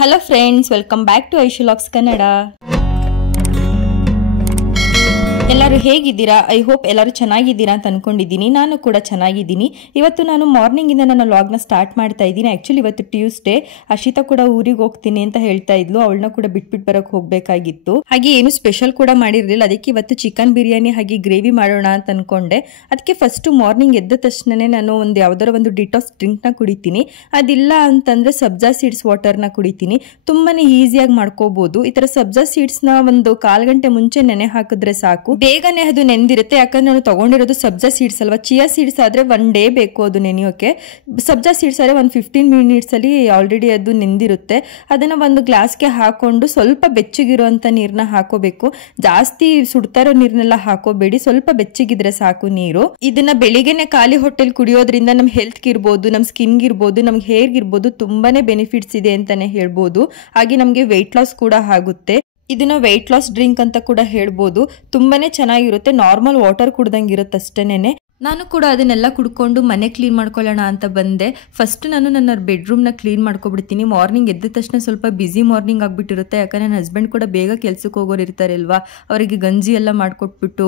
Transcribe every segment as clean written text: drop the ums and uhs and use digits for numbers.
Hello friends, welcome back to Aishu Vlogs Kannada. ಎಲ್ಲರೂ ಹೇಗಿದ್ದೀರಾ? I hope ಎಲ್ಲರೂ ಚೆನ್ನಾಗಿದ್ದೀರಾ ಅಂತ ಅನ್ಕೊಂಡಿದ್ದೀನಿ. ನಾನು ಕೂಡ ಚೆನ್ನಾಗಿದ್ದೀನಿ. ಇವತ್ತು ನಾನು ಮಾರ್ನಿಂಗ್ ಇಂದ ನನ್ನ ವ್ಲಾಗ್ ನ ಸ್ಟಾರ್ಟ್ ಮಾಡ್ತಾ ಇದ್ದೀನಿ. ಆಕ್ಚುಲಿ ಇವತ್ತು ಟ್ಯೂಸ್ಡೇ. ಅಶಿತಾ ಕೂಡ ಊರಿಗೆ ಹೋಗ್ತೀನಿ ಅಂತ ಹೇಳ್ತಾ ಇದ್ಲು. ಅವಳನ್ನ ಕೂಡ ಬಿಟ್ಬಿಟ್ಟು ಬರಕ್ ಹೋಗ್ಬೇಕಾಗಿತ್ತು. ಹಾಗೆ ಏನು ಸ್ಪೆಷಲ್ ಕೂಡ ಮಾಡಿರ್ಲಿಲ್ಲ. ಅದಕ್ಕೆ ಇವತ್ತು ಚಿಕನ್ ಬಿರಿಯಾನಿ ಹಾಗೆ ಗ್ರೇವಿ ಮಾಡೋಣ ಅಂತ ಅನ್ಕೊಂಡೆ. ಅದಕ್ಕೆ ಫಸ್ಟ್ ಮಾರ್ನಿಂಗ್ ಎದ್ದ ತಕ್ಷಣನೇ ನಾನು ಯಾವ್ದಾರ ಒಂದು ಡಿಟಾಕ್ಸ್ ಡ್ರಿಂಕ್ ನ ಕುಡಿತೀನಿ. ಅದಿಲ್ಲ ಅಂತಂದ್ರೆ ಸಬ್ಜಾ ಸೀಡ್ಸ್ ವಾಟರ್ ನ ಕುಡಿತೀನಿ. ತುಂಬಾನೇ ಈಸಿಯಾಗಿ ಮಾಡ್ಕೋಬಹುದು. ಈ ತರ ಸಬ್ಜಾ ಸೀಡ್ಸ್ ನ ಒಂದು 1/4 ಗಂಟೆ ಮುಂಚೆ ನೆನೆ ಹಾಕಿದ್ರೆ ಸಾಕು, ಬೇಗನೆ ಅದು ನೆಂದಿರುತ್ತೆ. ಯಾಕಂದ್ರೆ ನಾನು ತಗೊಂಡಿರೋದು ಸಬ್ಜಾ ಸೀಡ್ಸ್ ಅಲ್ವಾ. ಚಿಯಾ ಸೀಡ್ಸ್ ಆದ್ರೆ 1 ಡೇ ಬೇಕು ಅದು ನೆನೆಯೋಕೆ. ಸಬ್ಜಾ ಸೀಡ್ಸ್ ಆದ್ರೆ ಒಂದು 15 ಮಿನಿಟ್ಸ್ ಅಲ್ಲಿ ಆಲ್ರೆಡಿ ಅದು ನೆಂದಿರುತ್ತೆ. ಅದನ್ನ ಒಂದು ಗ್ಲಾಸ್ಗೆ ಹಾಕೊಂಡು ಸ್ವಲ್ಪ ಬೆಚ್ಚಗಿರುವಂತ ನೀರ್ನ ಹಾಕೋಬೇಕು. ಜಾಸ್ತಿ ಸುಡ್ತಾ ಇರೋ ನೀರ್ನೆಲ್ಲ ಹಾಕೋಬೇಡಿ, ಸ್ವಲ್ಪ ಬೆಚ್ಚಗಿದ್ರೆ ಸಾಕು ನೀರು. ಇದನ್ನ ಬೆಳಿಗ್ಗೆನೆ ಖಾಲಿ ಹೊಟ್ಟೆಲ್ ಕುಡಿಯೋದ್ರಿಂದ ನಮ್ ಹೆಲ್ತ್ ಇರ್ಬೋದು, ನಮ್ ಸ್ಕಿನ್ ಇರ್ಬೋದು, ನಮ್ಗೆ ಹೇರ್ ಇರ್ಬೋದು, ತುಂಬಾನೇ ಬೆನಿಫಿಟ್ಸ್ ಇದೆ ಅಂತಾನೆ ಹೇಳ್ಬೋದು. ಹಾಗೆ ನಮ್ಗೆ ವೆಯ್ಟ್ ಲಾಸ್ ಕೂಡ ಆಗುತ್ತೆ. ಇದನ್ನ ವೆಯ್ಟ್ ಲಾಸ್ ಡ್ರಿಂಕ್ ಅಂತ ಕೂಡ ಹೇಳ್ಬೋದು. ತುಂಬಾನೇ ಚೆನ್ನಾಗಿರುತ್ತೆ. ನಾರ್ಮಲ್ ವಾಟರ್ ಕುಡ್ದಂಗೆ ಇರುತ್ತೆ ಅಷ್ಟೇನೆ. ನಾನು ಕೂಡ ಅದನ್ನೆಲ್ಲ ಕುಡ್ಕೊಂಡು ಮನೆ ಕ್ಲೀನ್ ಮಾಡ್ಕೊಳ್ಳೋಣ ಅಂತ ಬಂದೆ. ಫಸ್ಟ್ ನಾನು ನನ್ನ ಬೆಡ್ರೂಮ್ನ ಕ್ಲೀನ್ ಮಾಡ್ಕೊಬಿಡ್ತೀನಿ. ಮಾರ್ನಿಂಗ್ ಎದ್ದ ತಕ್ಷಣ ಸ್ವಲ್ಪ ಬಿಸಿ ಮಾರ್ನಿಂಗ್ ಆಗ್ಬಿಟ್ಟಿರುತ್ತೆ. ಯಾಕಂದ್ರೆ ನನ್ನ ಹಸ್ಬೆಂಡ್ ಕೂಡ ಬೇಗ ಕೆಲ್ಸಕ್ಕೆ ಹೋಗೋರು ಇರ್ತಾರೆ ಅಲ್ವಾ. ಅವರಿಗೆ ಗಂಜಿ ಎಲ್ಲ ಮಾಡ್ಕೊಟ್ಬಿಟ್ಟು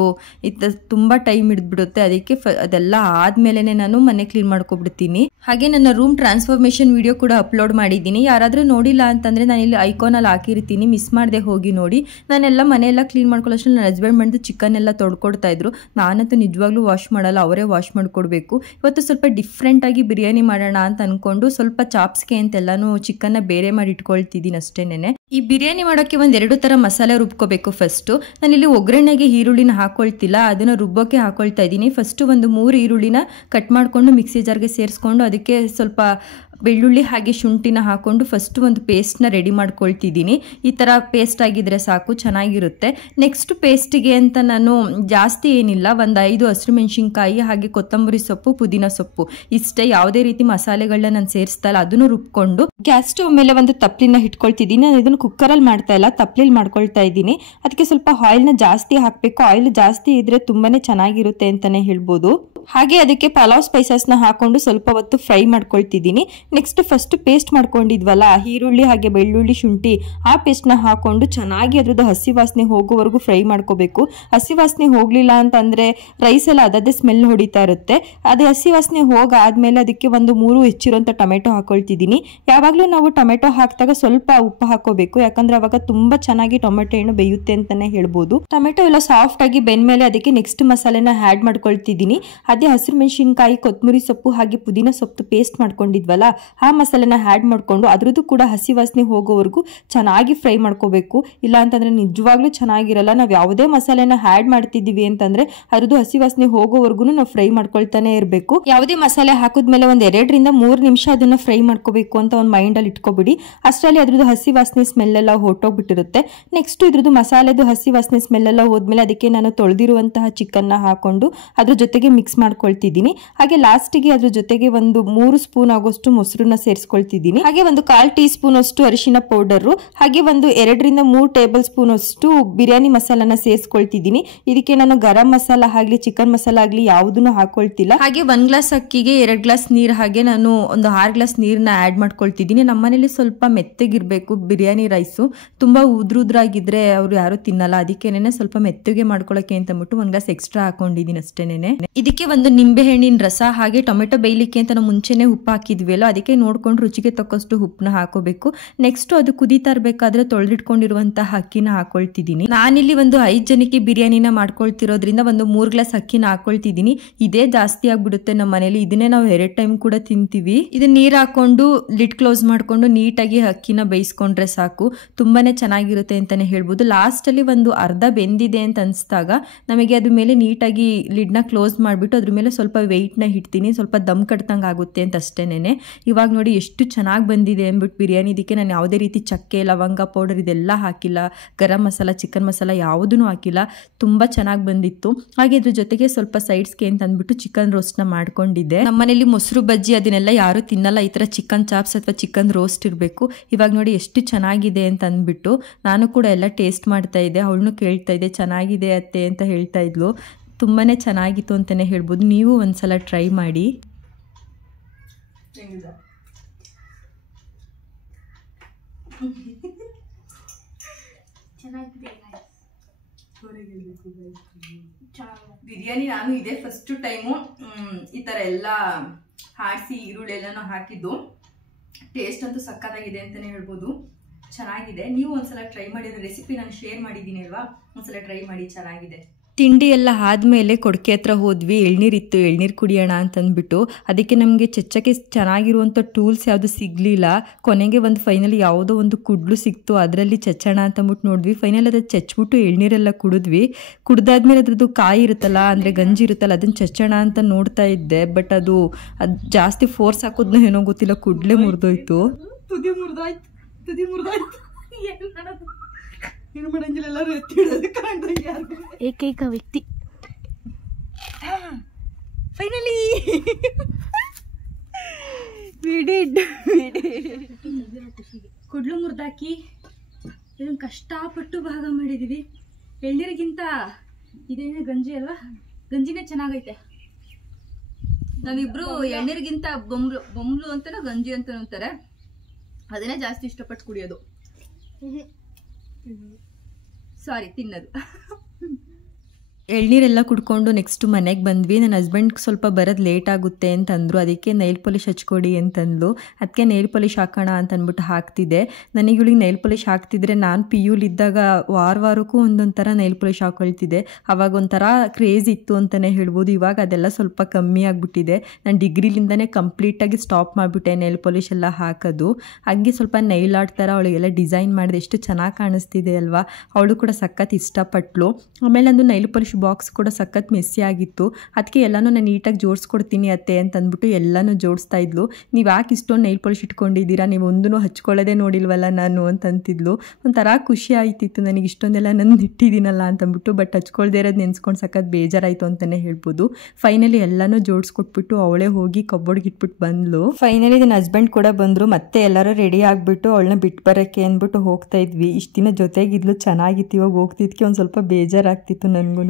ತುಂಬಾ ಟೈಮ್ ಹಿಡಿದ್ಬಿಡುತ್ತೆ. ಅದಕ್ಕೆ ಅದೆಲ್ಲ ಆದ್ಮೇಲೆ ನಾನು ಮನೆ ಕ್ಲೀನ್ ಮಾಡ್ಕೊಬಿಡ್ತೀನಿ. ಹಾಗೆ ನನ್ನ ರೂಮ್ ಟ್ರಾನ್ಸ್ಫಾರ್ಮೇಶನ್ ವಿಡಿಯೋ ಕೂಡ ಅಪ್ಲೋಡ್ ಮಾಡಿದ್ದೀನಿ. ಯಾರಾದ್ರೂ ನೋಡಿಲ್ಲ ಅಂತಂದ್ರೆ ನಾನು ಇಲ್ಲಿ ಐಕಾನ್ ಅಲ್ಲಿ ಹಾಕಿರ್ತೀನಿ, ಮಿಸ್ ಮಾಡದೆ ಹೋಗಿ ನೋಡಿ. ನಾನೆಲ್ಲ ಮನೆಯೆಲ್ಲ ಕ್ಲೀನ್ ಮಾಡ್ಕೊಳ್ಳೋಷ್ಟು ನನ್ನ ಹಸ್ಬೆಂಡ್ ಬಂದು ಚಿಕನ್ ಎಲ್ಲ ತೊಡ್ಕೊಡ್ತಾ ಇದ್ರು. ನಾನಂತೂ ನಿಜವಾಗ್ಲೂ ವಾಶ್ ಮಾಡಲ್ಲ, ಅವರೇ ವಾಶ್ ಮಾಡ್ಕೊಡ್ಬೇಕು. ಇವತ್ತು ಸ್ವಲ್ಪ ಡಿಫ್ರೆಂಟ್ ಆಗಿ ಬಿರಿಯಾನಿ ಮಾಡೋಣ ಅಂತ ಅನ್ಕೊಂಡು ಸ್ವಲ್ಪ ಚಾಪ್ಸ್ಗೆ ಅಂತೆಲ್ಲಾನು ಚಿಕನ್ ನ ಬೇರೆ ಮಾಡಿ ಇಟ್ಕೊಳ್ತಿದ್ದೀನಿ ಅಷ್ಟೇನೆ. ಈ ಬಿರಿಯಾನಿ ಮಾಡೋಕೆ 2 ತರ ಮಸಾಲೆ ರುಬ್ಕೋಬೇಕು. ಫಸ್ಟ್ ನಾನಿಲ್ಲಿ ಒಗ್ಗರಣೆಗೆ ಈರುಳ್ಳಿನ ಹಾಕೊಳ್ತಿಲ್ಲ, ಅದನ್ನ ರುಬ್ಬೋಕೆ ಹಾಕೊಳ್ತಾ ಇದ್ದೀನಿ. ಫಸ್ಟ್ ಒಂದು 3 ಈರುಳ್ಳಿನ ಕಟ್ ಮಾಡ್ಕೊಂಡು ಮಿಕ್ಸಿ ಜಾರ್ಗೆ ಸೇರಿಸ್ಕೊಂಡು ಅದಕ್ಕೆ ಸ್ವಲ್ಪ ಬೆಳ್ಳುಳ್ಳಿ ಹಾಗೆ ಶುಂಠಿನ ಹಾಕೊಂಡು ಫಸ್ಟ್ ಒಂದು ಪೇಸ್ಟ್ನ ರೆಡಿ ಮಾಡ್ಕೊಳ್ತಿದ್ದೀನಿ. ಈ ಥರ ಪೇಸ್ಟ್ ಆಗಿದ್ರೆ ಸಾಕು, ಚೆನ್ನಾಗಿರುತ್ತೆ. ನೆಕ್ಸ್ಟ್ ಪೇಸ್ಟಿಗೆ ಅಂತ ನಾನು ಜಾಸ್ತಿ ಏನಿಲ್ಲ, ಒಂದು 5 ಹಸಿರು ಮೆಣಸಿನ್ಕಾಯಿ ಹಾಗೆ ಕೊತ್ತಂಬರಿ ಸೊಪ್ಪು, ಪುದೀನ ಸೊಪ್ಪು ಇಷ್ಟೇ. ಯಾವುದೇ ರೀತಿ ಮಸಾಲೆಗಳನ್ನ ನಾನು ಸೇರಿಸ್ತಾ ಇಲ್ಲ. ಅದನ್ನು ರುಬ್ಕೊಂಡು ಗ್ಯಾಸ್ ಸ್ಟವ್ ಮೇಲೆ ಒಂದು ತಪ್ಪಲಿನ ಇಟ್ಕೊಳ್ತಿದ್ದೀನಿ. ನಾನು ಇದನ್ನು ಕುಕ್ಕರಲ್ಲಿ ಮಾಡ್ತಾ ಇಲ್ಲ, ತಪ್ಪಲಿಲ್ ಮಾಡ್ಕೊಳ್ತಾ ಇದ್ದೀನಿ. ಅದಕ್ಕೆ ಸ್ವಲ್ಪ ಆಯಿಲ್ನ ಜಾಸ್ತಿ ಹಾಕಬೇಕು. ಆಯಿಲ್ ಜಾಸ್ತಿ ಇದ್ರೆ ತುಂಬಾನೇ ಚೆನ್ನಾಗಿರುತ್ತೆ ಅಂತಾನೆ ಹೇಳ್ಬೋದು. ಹಾಗೆ ಅದಕ್ಕೆ ಪಲಾವ್ ಸ್ಪೈಸಸ್ ನ ಹಾಕೊಂಡು ಸ್ವಲ್ಪ ಹೊತ್ತು ಫ್ರೈ ಮಾಡ್ಕೊಳ್ತಿದ್ದೀನಿ. ನೆಕ್ಸ್ಟ್ ಫಸ್ಟ್ ಪೇಸ್ಟ್ ಮಾಡ್ಕೊಂಡಿದ್ವಲ್ಲ ಈರುಳ್ಳಿ ಹಾಗೆ ಬೆಳ್ಳುಳ್ಳಿ ಶುಂಠಿ, ಆ ಪೇಸ್ಟ್ ನ ಹಾಕೊಂಡು ಚೆನ್ನಾಗಿ ಅದ್ರದ್ದು ಹಸಿ ವಾಸನೆ ಹೋಗೋವರೆಗೂ ಫ್ರೈ ಮಾಡ್ಕೋಬೇಕು. ಹಸಿ ವಾಸನೆ ಹೋಗ್ಲಿಲ್ಲ ಅಂತಂದ್ರೆ ರೈಸ್ ಎಲ್ಲ ಅದೇ ಸ್ಮೆಲ್ ಹೊಡಿತಾ ಇರುತ್ತೆ. ಅದೇ ಹಸಿ ವಾಸನೆ ಹೋಗಾದ್ಮೇಲೆ ಅದಕ್ಕೆ ಒಂದು 3 ಹೆಚ್ಚಿರುವಂತ ಟೊಮೆಟೊ ಹಾಕೊಳ್ತಿದ್ದೀನಿ. ಯಾವಾಗ್ಲೂ ನಾವು ಟೊಮೆಟೊ ಹಾಕಿದಾಗ ಸ್ವಲ್ಪ ಉಪ್ಪು ಹಾಕೋಬೇಕು, ಯಾಕಂದ್ರೆ ಅವಾಗ ತುಂಬಾ ಚೆನ್ನಾಗಿ ಟೊಮೆಟೊ ಹಣ್ಣು ಬೇಯುತ್ತೆ ಅಂತಾನೆ ಹೇಳ್ಬೋದು. ಟೊಮೆಟೊ ಎಲ್ಲ ಸಾಫ್ಟ್ ಆಗಿ ಬೆಂದ್ಮೇಲೆ ಅದಕ್ಕೆ ನೆಕ್ಸ್ಟ್ ಮಸಾಲೆನ ಆಡ್ ಮಾಡ್ಕೊಳ್ತಿದ್ದೀನಿ. ಅದೇ ಹಸಿರು ಮೆಣಸಿನಕಾಯಿ, ಕೊತ್ತಂಬರಿ ಸೊಪ್ಪು ಹಾಗೆ ಪುದೀನ ಸೊಪ್ಪು ಪೇಸ್ಟ್ ಮಾಡ್ಕೊಂಡಿದ್ವಲ್ಲ, ಆ ಮಸಾಲೆನ ಆಡ್ ಮಾಡ್ಕೊಂಡು ಅದ್ರದ್ದು ಕೂಡ ಹಸಿ ವಾಸನೆ ಹೋಗೋವರೆಗೂ ಚೆನ್ನಾಗಿ ಫ್ರೈ ಮಾಡ್ಕೋಬೇಕು. ಇಲ್ಲ ಅಂತಂದ್ರೆ ನಿಜವಾಗ್ಲೂ ಚೆನ್ನಾಗಿರಲ್ಲ. ನಾವು ಯಾವುದೇ ಮಸಾಲೆನ ಆಡ್ ಮಾಡ್ತಿದೀವಿ ಅಂತಂದ್ರೆ ಅದ್ರದ್ದು ಹಸಿ ವಾಸನೆ ಹೋಗೋವರೆಗೂ ನಾವು ಫ್ರೈ ಮಾಡ್ಕೊಳ್ತಾನೆ ಇರಬೇಕು. ಯಾವುದೇ ಮಸಾಲೆ ಹಾಕಿದ್ಮೇಲೆ ಒಂದು 2 ರಿಂದ 3 ನಿಮಿಷ ಅದನ್ನ ಫ್ರೈ ಮಾಡ್ಕೋಬೇಕು ಅಂತ ಒಂದು ಮೈಂಡ್ ಅಲ್ಲಿ ಇಟ್ಕೋಬಿಡಿ. ಅಷ್ಟರಲ್ಲಿ ಅದ್ರದ್ದು ಹಸಿ ವಾಸನೆ ಸ್ಮೆಲ್ ಎಲ್ಲ ಹೊರಟೋಗ್ಬಿಟ್ಟಿರುತ್ತೆ. ನೆಕ್ಸ್ಟ್ ಇದ್ರದ್ದು ಮಸಾಲೆದು ಹಸಿ ವಾಸನೆ ಸ್ಮೆಲ್ ಎಲ್ಲ ಹೋದ್ಮೇಲೆ ಅದಕ್ಕೆ ನಾನು ತೊಳೆದಿರುವಂತಹ ಚಿಕನ್ ನ ಹಾಕೊಂಡು ಅದ್ರ ಜೊತೆಗೆ ಮಿಕ್ಸ್ ಮಾಡ್ಕೊಳ್ತಿದ್ದೀನಿ. ಹಾಗೆ ಲಾಸ್ಟಿಗೆ ಅದ್ರ ಜೊತೆಗೆ ಒಂದು 3 ಸ್ಪೂನ್ ಆಗೋಷ್ಟು ಮೊಸರನ್ನ ಸೇರಿಸ್ಕೊಳ್ತಿದ್ದೀನಿ. ಹಾಗೆ ಒಂದು 1/4 ಟೀ ಸ್ಪೂನ್ ಅಷ್ಟು ಅರಿಶಿನ ಪೌಡರ್, ಹಾಗೆ ಒಂದು 2 ರಿಂದ 3 ಟೇಬಲ್ ಸ್ಪೂನ್ ಅಷ್ಟು ಬಿರಿಯಾನಿ ಮಸಾಲಾನ ಸೇರಿಸ್ಕೊಳ್ತಿದ್ದೀನಿ. ಇದಕ್ಕೆ ನಾನು ಗರಂ ಮಸಾಲ ಆಗ್ಲಿ ಚಿಕನ್ ಮಸಾಲ ಆಗ್ಲಿ ಯಾವುದನ್ನು ಹಾಕೊಳ್ತಿಲ್ಲ. ಹಾಗೆ 1 ಗ್ಲಾಸ್ ಅಕ್ಕಿಗೆ 2 ಗ್ಲಾಸ್ ನೀರ್, ಹಾಗೆ ನಾನು ಒಂದು 6 ಗ್ಲಾಸ್ ನೀರ್ನ ಆಡ್ ಮಾಡ್ಕೊಳ್ತಿದ್ದೀನಿ. ನಮ್ಮನೇಲಿ ಸ್ವಲ್ಪ ಮೆತ್ತಗಿರ್ಬೇಕು ಬಿರಿಯಾನಿ ರೈಸು. ತುಂಬಾ ಉದ್ರುದ್ರಾಗಿದ್ರೆ ಅವ್ರು ಯಾರು ತಿನ್ನಲ್ಲ. ಅದಕ್ಕೇನೆ ಸ್ವಲ್ಪ ಮೆತ್ತಗೆ ಮಾಡ್ಕೊಳಕ್ಕೆ ಅಂತ ಅಂದ್ಬಿಟ್ಟು 1 ಗ್ಲಾಸ್ ಎಕ್ಸ್ಟ್ರಾ ಹಾಕೊಂಡಿದ್ದೀನಿ ಅಷ್ಟೇನೆ. ಇದಕ್ಕೆ ಒಂದು ನಿಂಬೆ ಹಣ್ಣಿನ ರಸ ಹಾಗೆ ಟೊಮೆಟೊ ಬೇಯಲಿಕ್ಕೆ ಅಂತ ನಾವು ಮುಂಚೆನೆ ಉಪ್ಪು ಹಾಕಿದ್ವಿಲ್ಲ, ಅದಕ್ಕೆ ನೋಡ್ಕೊಂಡು ರುಚಿಗೆ ತಕ್ಕಷ್ಟು ಉಪ್ಪನ್ನ ಹಾಕೋಬೇಕು. ನೆಕ್ಸ್ಟ್ ಅದು ಕುದೀತಾ ಇರ್ಬೇಕಾದ್ರೆ ತೊಳೆದಿಟ್ಕೊಂಡಿರುವಂತಹ ಅಕ್ಕಿನ ಹಾಕೊಳ್ತಿದ್ದೀನಿ. ನಾನಿಲ್ಲಿ ಒಂದು 5 ಜನಕ್ಕೆ ಬಿರಿಯಾನಿನ ಮಾಡ್ಕೊಳ್ತಿರೋದ್ರಿಂದ ಒಂದು 3 ಗ್ಲಾಸ್ ಅಕ್ಕಿನ ಹಾಕೊಳ್ತಿದ್ದೀನಿ. ಇದೇ ಜಾಸ್ತಿ ಆಗ್ಬಿಡುತ್ತೆ ನಮ್ಮ ಮನೇಲಿ. ಇದನ್ನೇ ನಾವು 2 ಟೈಮ್ ಕೂಡ ತಿಂತೀವಿ. ಇದನ್ನ ನೀರ್ ಹಾಕೊಂಡು ಲಿಡ್ ಕ್ಲೋಸ್ ಮಾಡ್ಕೊಂಡು ನೀಟಾಗಿ ಅಕ್ಕಿನ ಬೇಯಿಸ್ಕೊಂಡ್ರೆ ಸಾಕು, ತುಂಬಾನೇ ಚೆನ್ನಾಗಿರುತ್ತೆ ಅಂತಾನೆ ಹೇಳ್ಬೋದು. ಲಾಸ್ಟ್ ಅಲ್ಲಿ ಒಂದು ಅರ್ಧ ಬೆಂದಿದೆ ಅಂತ ಅನ್ಸ್ದಾಗ ನಮಗೆ ಅದ್ರ ಮೇಲೆ ನೀಟಾಗಿ ಲಿಡ್ ನ ಕ್ಲೋಸ್ ಮಾಡ್ಬಿಟ್ಟು ಅದ್ರ ಮೇಲೆ ಸ್ವಲ್ಪ ವೆಯ್ಟ್ ನ ಇಡ್ತೀನಿ. ಸ್ವಲ್ಪ ದಮ್ ಕಟ್ತಂಗ್ ಆಗುತ್ತೆ ಅಂತ ಅಷ್ಟೇನೆ. ಇವಾಗ ನೋಡಿ ಎಷ್ಟು ಚೆನ್ನಾಗಿ ಬಂದಿದೆ ಅಂದ್ಬಿಟ್ಟು ಬಿರಿಯಾನಿ. ಇದಕ್ಕೆ ನಾನು ಯಾವುದೇ ರೀತಿ ಚಕ್ಕೆ, ಲವಂಗ ಪೌಡರ್ ಇದೆಲ್ಲ ಹಾಕಿಲ್ಲ, ಗರಂ ಮಸಾಲ, ಚಿಕನ್ ಮಸಾಲ ಯಾವುದೂ ಹಾಕಿಲ್ಲ. ತುಂಬಾ ಚೆನ್ನಾಗಿ ಬಂದಿತ್ತು. ಹಾಗೆ ಇದ್ರ ಜೊತೆಗೆ ಸ್ವಲ್ಪ ಸೈಡ್ಸ್ಗೆ ಅಂತ ಅಂದ್ಬಿಟ್ಟು ಚಿಕನ್ ರೋಸ್ಟ್ ನ ಮಾಡ್ಕೊಂಡಿದ್ದೆ. ನಮ್ಮನೇಲಿ ಮೊಸರು ಬಜ್ಜಿ ಅದನ್ನೆಲ್ಲ ಯಾರು ತಿನ್ನಲ್ಲ. ಈ ತರ ಚಿಕನ್ ಚಾಪ್ಸ್ ಅಥವಾ ಚಿಕನ್ ರೋಸ್ಟ್ ಇರಬೇಕು. ಇವಾಗ ನೋಡಿ ಎಷ್ಟು ಚೆನ್ನಾಗಿದೆ ಅಂತ ಅಂದ್ಬಿಟ್ಟು ನಾನು ಕೂಡ ಎಲ್ಲ ಟೇಸ್ಟ್ ಮಾಡ್ತಾ ಇದ್ದೆ. ಅವಳನ್ನು ಕೇಳ್ತಾ ಇದ್ದೆ ಚೆನ್ನಾಗಿದೆ ಅತ್ತೆ ಅಂತ ಹೇಳ್ತಾ ಇದ್ಲು. ತುಂಬಾನೇ ಚೆನ್ನಾಗಿತ್ತು ಅಂತಾನೆ ಹೇಳ್ಬೋದು. ನೀವು ಒಂದ್ಸಲ ಟ್ರೈ ಮಾಡಿ. ಬಿರಿಯಾನಿ ನಾನು ಇದೇ ಫಸ್ಟ್ ಟೈಮು ಈ ಥರ ಎಲ್ಲ ಹಾಡಿಸಿ ಈರುಳ್ಳಿ ಎಲ್ಲನೂ ಹಾಕಿದ್ದು. ಟೇಸ್ಟ್ ಅಂತೂ ಸಕ್ಕತ್ತಾಗಿದೆ ಅಂತಲೇ ಹೇಳ್ಬೋದು. ಚೆನ್ನಾಗಿದೆ. ನೀವು ಒಂದ್ಸಲ ಟ್ರೈ ಮಾಡಿದ್ರೆ ರೆಸಿಪಿ ನಾನು ಶೇರ್ ಮಾಡಿದ್ದೀನಿ ಅಲ್ವಾ, ಒಂದ್ಸಲ ಟ್ರೈ ಮಾಡಿ, ಚೆನ್ನಾಗಿದೆ. ತಿಂಡಿ ಎಲ್ಲ ಆದಮೇಲೆ ಕೊಡಕೆ ಹತ್ರ ಹೋದ್ವಿ. ಎಳ್ನೀರಿತ್ತು, ಎಳ್ನೀರು ಕುಡಿಯೋಣ ಅಂತಂದ್ಬಿಟ್ಟು. ಅದಕ್ಕೆ ನಮಗೆ ಚಚ್ಚಕ್ಕೆ ಚೆನ್ನಾಗಿರುವಂಥ ಟೂಲ್ಸ್ ಯಾವುದು ಸಿಗಲಿಲ್ಲ. ಕೊನೆಗೆ ಒಂದು ಫೈನಲಿ ಯಾವುದೋ ಒಂದು ಕುಡ್ಲು ಸಿಕ್ತು, ಅದರಲ್ಲಿ ಚಚ್ಚೋಣ ಅಂತಂದ್ಬಿಟ್ಟು ನೋಡಿದ್ವಿ. ಫೈನಲ್ ಅದು ಚಚ್ಬಿಟ್ಟು ಎಳ್ನೀರೆಲ್ಲ ಕುಡಿದ್ವಿ. ಕುಡ್ದಾದ್ಮೇಲೆ ಅದ್ರದ್ದು ಕಾಯಿ ಇರುತ್ತಲ್ಲ, ಅಂದರೆ ಗಂಜಿ ಇರುತ್ತಲ್ಲ, ಅದನ್ನು ಚಚ್ಚೋಣ ಅಂತ ನೋಡ್ತಾ ಇದ್ದೆ. ಬಟ್ ಅದು ಜಾಸ್ತಿ ಫೋರ್ಸ್ ಹಾಕೋದ್ನ ಏನೋ ಗೊತ್ತಿಲ್ಲ, ಕುಡ್ಲೆ ಮುರಿದೋಯ್ತು. ತುದಿ ಮುರಿದೋಯ್ತು ಏನು ಮಾಡಂಗಿಲ್ಲ, ಎಲ್ಲರೂ ಎತ್ತಿಡೋದು ಕಾಣ್ದಂಗೆ ಯಾರು. ಏಕೈಕ ವ್ಯಕ್ತಿ ಫೈನಲಿ ಕುಡ್ಲು ಮುರಿದಾಕಿ ಇದನ್ನು ಕಷ್ಟಪಟ್ಟು ಭಾಗ ಮಾಡಿದೀವಿ. ಎಳ್ನೀರಿಗಿಂತ ಇದೇನೇ ಗಂಜಿ ಅಲ್ವಾ, ಗಂಜಿನೇ ಚೆನ್ನಾಗೈತೆ. ನಾವಿಬ್ರು ಎಳ್ನೀರಿಗಿಂತ ಬೊಂಬ್ಲು ಅಂತಾನೆ ಗಂಜಿ ಅಂತ ಅಂತಾರೆ, ಅದನ್ನೇ ಜಾಸ್ತಿ ಇಷ್ಟಪಟ್ಟು ಕುಡಿಯೋದು. ಸಾರಿ, ತಿನ್ನೋದು. ಎಳ್ನೀರೆಲ್ಲ ಕುಡ್ಕೊಂಡು ನೆಕ್ಸ್ಟ್ ಮನೆಗೆ ಬಂದ್ವಿ. ನನ್ನ ಹಸ್ಬೆಂಡ್ ಸ್ವಲ್ಪ ಬರೋದು ಲೇಟ್ ಆಗುತ್ತೆ ಅಂತಂದರು. ಅದಕ್ಕೆ ನೈಲ್ ಪಾಲಿಶ್ ಹಚ್ಕೊಡಿ ಅಂತಂದ್ಲು. ಅದಕ್ಕೆ ನೈಲ್ ಪಾಲಿಶ್ ಹಾಕೋಣ ಅಂತಂದ್ಬಿಟ್ಟು ಹಾಕ್ತಿದ್ದೆ. ನನಗೆ ಇವಳಿಗೆ ನೈಲ್ ಪಾಲಿಶ್ ಹಾಕ್ತಿದ್ರೆ ನಾನು PUಲಿದ್ದಾಗ ವಾರಕ್ಕೂ ಒಂದೊಂದು ಥರ ನೈಲ್ ಪಾಲಿಶ್ ಹಾಕೊಳ್ತಿದ್ದೆ. ಅವಾಗ ಒಂಥರ ಕ್ರೇಜ್ ಇತ್ತು ಅಂತಲೇ ಹೇಳ್ಬೋದು. ಇವಾಗ ಅದೆಲ್ಲ ಸ್ವಲ್ಪ ಕಮ್ಮಿ ಆಗಿಬಿಟ್ಟಿದೆ. ನಾನು ಡಿಗ್ರಿಲಿಂದನೇ ಕಂಪ್ಲೀಟಾಗಿ ಸ್ಟಾಪ್ ಮಾಡಿಬಿಟ್ಟೆ ನೈಲ್ ಪಾಲಿಶ್ ಎಲ್ಲ ಹಾಕೋದು. ಹಾಗೆ ಸ್ವಲ್ಪ ನೈಲ್ ಆರ್ಟ್ ಥರ ಅವಳಿಗೆಲ್ಲ ಡಿಸೈನ್ ಮಾಡಿದೆ. ಎಷ್ಟು ಚೆನ್ನಾಗಿ ಕಾಣಿಸ್ತಿದೆ ಅಲ್ವಾ. ಅವಳು ಕೂಡ ಸಖತ್ ಇಷ್ಟಪಟ್ಲು. ಆಮೇಲೆ ನಂದು ನೈಲ್ ಪಾಲಿಶ್ ಬಾಕ್ಸ್ ಕೂಡ ಸಖತ್ ಮೆಸ್ಸಿ ಆಗಿತ್ತು. ಅದಕ್ಕೆ ಎಲ್ಲನೂ ನಾನು ನೀಟಾಗಿ ಜೋಡಿಸ್ಕೊಡ್ತೀನಿ ಅತ್ತೆ ಅಂತಂದ್ಬಿಟ್ಟು ಎಲ್ಲನೂ ಜೋಡಿಸ್ತಾ ಇದ್ಲು. ನೀವು ಯಾಕೆ ಇಷ್ಟೊಂದು ನೈಲ್ ಪಾಲಿಶ್ ಇಟ್ಕೊಂಡಿದ್ದೀರಾ, ನೀವು ಒಂದೂ ಹಚ್ಕೊಳ್ಳೋದೇ ನೋಡಿಲ್ವಲ್ಲ ನಾನು ಅಂತಂತಿದ್ಲು. ಒಂಥರ ಖುಷಿ ಆಯ್ತಿತ್ತು ನನಗೆ, ಇಷ್ಟೊಂದೆಲ್ಲ ನಾನು ಇಟ್ಟಿದ್ದೀನಲ್ಲ ಅಂತಂದ್ಬಿಟ್ಟು. ಬಟ್ ಹಚ್ಕೊಳ್ದೇ ಇರೋದು ನೆನೆಸ್ಕೊಂಡು ಸಖತ್ ಬೇಜಾರಾಯಿತು ಅಂತಲೇ ಹೇಳ್ಬೋದು. ಫೈನಲಿ ಎಲ್ಲನೂ ಜೋಡಿಸ್ಕೊಟ್ಬಿಟ್ಟು ಅವಳೇ ಹೋಗಿ ಕಬೋರ್ಡ್ಗೆ ಇಟ್ಬಿಟ್ಟು ಬಂದ್ಲು. ಫೈನಲಿ ನನ್ನ ಹಸ್ಬೆಂಡ್ ಕೂಡ ಬಂದರು. ಮತ್ತೆ ಎಲ್ಲರೂ ರೆಡಿ ಆಗಿಬಿಟ್ಟು ಅವಳನ್ನ ಬಿಟ್ಟು ಬರೋಕ್ಕೆ ಅಂದ್ಬಿಟ್ಟು ಹೋಗ್ತಾ ಇದ್ವಿ. ಇಷ್ಟು ದಿನ ಜೊತೆಗಿದ್ಲು, ಚೆನ್ನಾಗಿತ್ತು. ಇವಾಗ ಹೋಗ್ತಿದ್ಕೆ ಒಂದು ಸ್ವಲ್ಪ ಬೇಜಾರಾಗ್ತಿತ್ತು ನನಗೂ.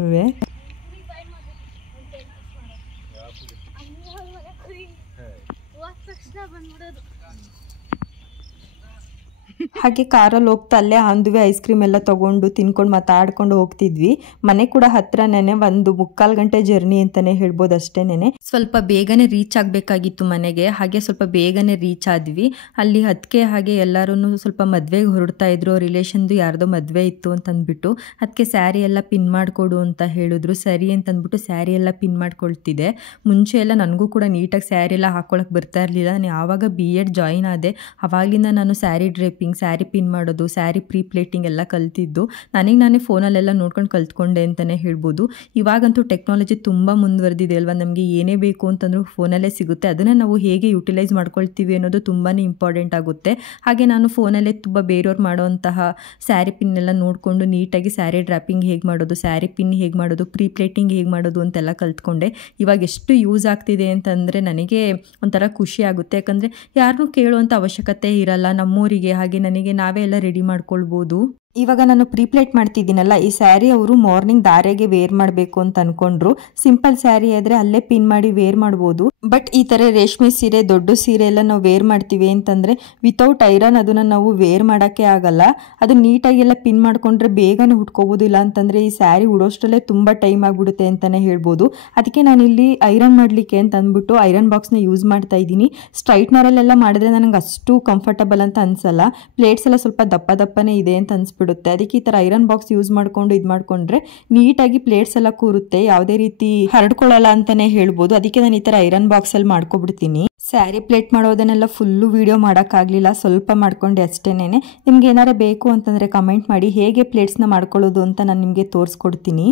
ಹಾಗೆ ಕಾರಲ್ಲಿ ಹೋಗ್ತಾ ಅಲ್ಲೇ ಆಂದುವೆ ಐಸ್ ಕ್ರೀಮ್ ಎಲ್ಲ ತೊಗೊಂಡು ತಿನ್ಕೊಂಡು ಮಾತಾಡ್ಕೊಂಡು ಹೋಗ್ತಿದ್ವಿ. ಮನೆ ಕೂಡ ಹತ್ರನೇ, 1.25 ಗಂಟೆ ಜರ್ನಿ ಅಂತಲೇ ಹೇಳ್ಬೋದು ಅಷ್ಟೇನೆ. ಸ್ವಲ್ಪ ಬೇಗನೆ ರೀಚ್ ಆಗಬೇಕಾಗಿತ್ತು ಮನೆಗೆ. ಹಾಗೆ ಸ್ವಲ್ಪ ಬೇಗನೆ ರೀಚ್ ಆದ್ವಿ. ಅಲ್ಲಿ ಅದಕ್ಕೆ ಹಾಗೆ ಎಲ್ಲರೂ ಸ್ವಲ್ಪ ಮದುವೆಗೆ ಹೊರಡ್ತಾ ಇದ್ರು. ರಿಲೇಷನ್ದು ಯಾರ್ದೋ ಮದುವೆ ಇತ್ತು ಅಂತಂದ್ಬಿಟ್ಟು ಅದಕ್ಕೆ ಸ್ಯಾರಿ ಎಲ್ಲ ಪಿನ್ ಮಾಡಿಕೊಡು ಅಂತ ಹೇಳಿದ್ರು. ಸರಿ ಅಂತಂದ್ಬಿಟ್ಟು ಸ್ಯಾರಿ ಎಲ್ಲ ಪಿನ್ ಮಾಡ್ಕೊಳ್ತಿದ್ದೆ. ಮುಂಚೆ ಎಲ್ಲ ನನಗೂ ಕೂಡ ನೀಟಾಗಿ ಸ್ಯಾರಿ ಎಲ್ಲ ಹಾಕ್ಕೊಳಕ್ಕೆ ಬರ್ತಾ ಇರಲಿಲ್ಲ. ನಾನು ಯಾವಾಗ BEd ಜಾಯಿನ್ ಆದೆ ಆವಾಗಲಿಂದ ನಾನು ಸ್ಯಾರಿ ಡ್ರೇಪಿಂಗ್, ಸ್ಯಾರಿ ಪಿನ್ ಮಾಡೋದು, ಸ್ಯಾರಿ ಪ್ರೀ ಪ್ಲೇಟಿಂಗ್ ಎಲ್ಲ ಕಲ್ತಿದ್ದು. ನಾನೇ ಫೋನಲ್ಲೆಲ್ಲ ನೋಡ್ಕೊಂಡು ಕಲ್ತ್ಕೊಂಡೆ ಅಂತಲೇ ಹೇಳ್ಬೋದು. ಇವಾಗಂತೂ ಟೆಕ್ನಾಲಜಿ ತುಂಬ ಮುಂದುವರೆದಿದೆ ಅಲ್ವಾ. ನಮಗೆ ಏನೇ ಬೇಕು ಅಂತಂದ್ರೂ ಫೋನಲ್ಲೇ ಸಿಗುತ್ತೆ. ಅದನ್ನು ನಾವು ಹೇಗೆ ಯುಟಿಲೈಸ್ ಮಾಡ್ಕೊಳ್ತೀವಿ ಅನ್ನೋದು ತುಂಬಾ ಇಂಪಾರ್ಟೆಂಟ್ ಆಗುತ್ತೆ. ಹಾಗೆ ನಾನು ಫೋನಲ್ಲೇ ತುಂಬ ಬೇರೆಯವ್ರು ಮಾಡೋಂತಹ ಸ್ಯಾರಿ ಪಿನ್ ಎಲ್ಲ ನೋಡಿಕೊಂಡು ನೀಟಾಗಿ ಸ್ಯಾರಿ ಡ್ರಾಪಿಂಗ್ ಹೇಗೆ ಮಾಡೋದು, ಸ್ಯಾರಿ ಪಿನ್ ಹೇಗೆ ಮಾಡೋದು, ಪ್ರೀ ಪ್ಲೇಟಿಂಗ್ ಹೇಗೆ ಮಾಡೋದು ಅಂತೆಲ್ಲ ಕಲ್ತ್ಕೊಂಡೆ. ಇವಾಗ ಎಷ್ಟು ಯೂಸ್ ಆಗ್ತಿದೆ ಅಂತಂದರೆ ನನಗೆ ಒಂಥರ ಖುಷಿ ಆಗುತ್ತೆ. ಯಾಕಂದರೆ ಯಾರನ್ನೂ ಕೇಳುವಂಥ ಅವಶ್ಯಕತೆ ಇರಲ್ಲ ನಮ್ಮೂರಿಗೆ. ಹಾಗೆ ನನಗೆ ನಾವೇ ಎಲ್ಲ ರೆಡಿ ಮಾಡ್ಕೊಳ್ಬೋದು. ಇವಾಗ ನಾನು ಪ್ರೀಪ್ಲೇಟ್ ಮಾಡ್ತಿದ್ದೀನಲ್ಲ, ಈ ಸ್ಯಾರಿ ಅವರು ಮಾರ್ನಿಂಗ್ ದಾರೆಗೆ ವೇರ್ ಮಾಡಬೇಕು ಅಂತ ಅನ್ಕೊಂಡ್ರು. ಸಿಂಪಲ್ ಸ್ಯಾರಿ ಆದ್ರೆ ಅಲ್ಲೇ ಪಿನ್ ಮಾಡಿ ವೇರ್ ಮಾಡ್ಬೋದು. ಬಟ್ ಈ ತರ ರೇಷ್ಮೆ ಸೀರೆ, ದೊಡ್ಡ ಸೀರೆ ಎಲ್ಲ ನಾವು ವೇರ್ ಮಾಡ್ತೀವಿ ಅಂತಂದ್ರೆ ವಿತೌಟ್ ಐರನ್ ಅದನ್ನ ನಾವು ವೇರ್ ಮಾಡಕ್ಕೆ ಆಗಲ್ಲ. ಅದು ನೀಟಾಗಿ ಎಲ್ಲ ಪಿನ್ ಮಾಡ್ಕೊಂಡ್ರೆ ಬೇಗನೆ ಹುಟ್ಕೋಬಹುದು. ಇಲ್ಲ ಅಂತಂದ್ರೆ ಈ ಸ್ಯಾರಿ ಉಡೋಷ್ಟರಲ್ಲೇ ತುಂಬಾ ಟೈಮ್ ಆಗ್ಬಿಡುತ್ತೆ ಅಂತಾನೆ ಹೇಳ್ಬೋದು. ಅದಕ್ಕೆ ನಾನು ಇಲ್ಲಿ ಐರನ್ ಮಾಡ್ಲಿಕ್ಕೆ ಅಂತ ಅಂದ್ಬಿಟ್ಟು ಐರನ್ ಬಾಕ್ಸ್ ನ ಯೂಸ್ ಮಾಡ್ತಾ ಇದ್ದೀನಿ. ಸ್ಟ್ರೈಟ್ನರ್ ಅಲ್ಲೆಲ್ಲ ಮಾಡಿದ್ರೆ ನನಗೆ ಅಷ್ಟು ಕಂಫರ್ಟಬಲ್ ಅಂತ ಅನ್ಸಲ್ಲ. ಪ್ಲೇಟ್ಸ್ ಎಲ್ಲ ಸ್ವಲ್ಪ ದಪ್ಪನೇ ಇದೆ ಅಂತ ಅನ್ಸ್ಬಿಡುತ್ತೆ. ಅದಕ್ಕೆ ಈ ತರ ಐರನ್ ಬಾಕ್ಸ್ ಯೂಸ್ ಮಾಡ್ಕೊಂಡು ಇದು ಮಾಡ್ಕೊಂಡ್ರೆ ನೀಟಾಗಿ ಪ್ಲೇಟ್ಸ್ ಎಲ್ಲ ಕೂರುತ್ತೆ, ಯಾವುದೇ ರೀತಿ ಹರಡ್ಕೊಳ್ಳಲ್ಲ ಅಂತಾನೆ ಹೇಳ್ಬೋದು. ಅದಕ್ಕೆ ನಾನು ಈ ತರ ಐರನ್ ಬಾಕ್ಸ್ ಅಲ್ಲಿ ಮಾಡ್ಕೊಬಿಡ್ತೀನಿ. ಸ್ಯಾರಿ ಪ್ಲೇಟ್ ಮಾಡೋದನ್ನೆಲ್ಲ ಫುಲ್ಲು ವಿಡಿಯೋ ಮಾಡೋಕ್ಕಾಗಲಿಲ್ಲ, ಸ್ವಲ್ಪ ಮಾಡ್ಕೊಂಡೆ ಅಷ್ಟೇನೆ. ನಿಮ್ಗೆ ಏನಾರ ಬೇಕು ಅಂತಂದರೆ ಕಮೆಂಟ್ ಮಾಡಿ, ಹೇಗೆ ಪ್ಲೇಟ್ಸ್ನ ಮಾಡ್ಕೊಳ್ಳೋದು ಅಂತ ನಾನು ನಿಮಗೆ ತೋರಿಸ್ಕೊಡ್ತೀನಿ.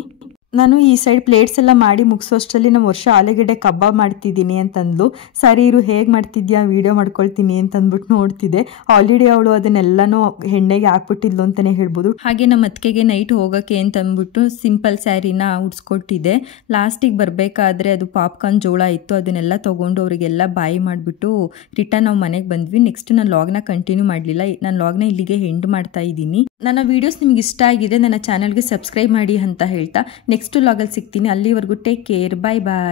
ನಾನು ಈ ಸೈಡ್ ಪ್ಲೇಟ್ಸ್ ಎಲ್ಲ ಮಾಡಿ ಮುಗಿಸೋಷ್ಟರಲ್ಲಿ ನಮ್ಮ ವರ್ಷ ಆಲೂಗಡ್ಡೆ ಕಬಾಬ್ ಮಾಡ್ತಿದ್ದೀನಿ ಅಂತಂದ್ಲು. ಸರಿ ಇರು, ಹೇಗೆ ಮಾಡ್ತಿದ್ಯಾ ವಿಡಿಯೋ ಮಾಡ್ಕೊಳ್ತೀನಿ ಅಂತಂದ್ಬಿಟ್ಟು ನೋಡ್ತಿದ್ದೆ. ಆಲ್ರೆಡಿ ಅವಳು ಅದನ್ನೆಲ್ಲನೂ ಎಣ್ಣೆಗೆ ಹಾಕ್ಬಿಟ್ಟಿದ್ಲು ಅಂತಲೇ ಹೇಳ್ಬೋದು. ಹಾಗೆ ನಮ್ಮ ಅತ್ತಿಗೆಗೆ ನೈಟ್ ಹೋಗೋಕ್ಕೆ ಅಂತಂದ್ಬಿಟ್ಟು ಸಿಂಪಲ್ ಸ್ಯಾರಿನ ಉಡ್ಸ್ಕೊಟ್ಟಿದ್ದೆ. ಲಾಸ್ಟಿಗೆ ಬರಬೇಕಾದ್ರೆ ಅದು ಪಾಪ್ಕಾರ್ನ್ ಜೋಳ ಇತ್ತು, ಅದನ್ನೆಲ್ಲ ತೊಗೊಂಡು ಅವರಿಗೆಲ್ಲ ಬಾಯಿ ಮಾಡಿಬಿಟ್ಟು ರಿಟರ್ನ್ ನಾವು ಮನೆಗೆ ಬಂದ್ವಿ. ನೆಕ್ಸ್ಟ್ ನಾನು ಲಾಗ್ನ ಕಂಟಿನ್ಯೂ ಮಾಡಲಿಲ್ಲ. ನಾನು ಲಾಗ್ನ ಇಲ್ಲಿಗೆ ಎಂಡ್ ಮಾಡ್ತಾ ಇದ್ದೀನಿ. ನನ್ನ ವೀಡಿಯೋಸ್ ನಿಮ್ಗೆ ಇಷ್ಟ ಆಗಿದೆ, ನನ್ನ ಚಾನಲ್ಗೆ ಸಬ್ಸ್ಕ್ರೈಬ್ ಮಾಡಿ ಅಂತ ಹೇಳ್ತಾ ನೆಕ್ಸ್ಟ್ ಲಾಗಲ್ಲಿ ಸಿಗ್ತೀನಿ. ಅಲ್ಲಿವರೆಗೂ ಟೇಕ್ ಕೇರ್, ಬಾಯ್ ಬಾಯ್.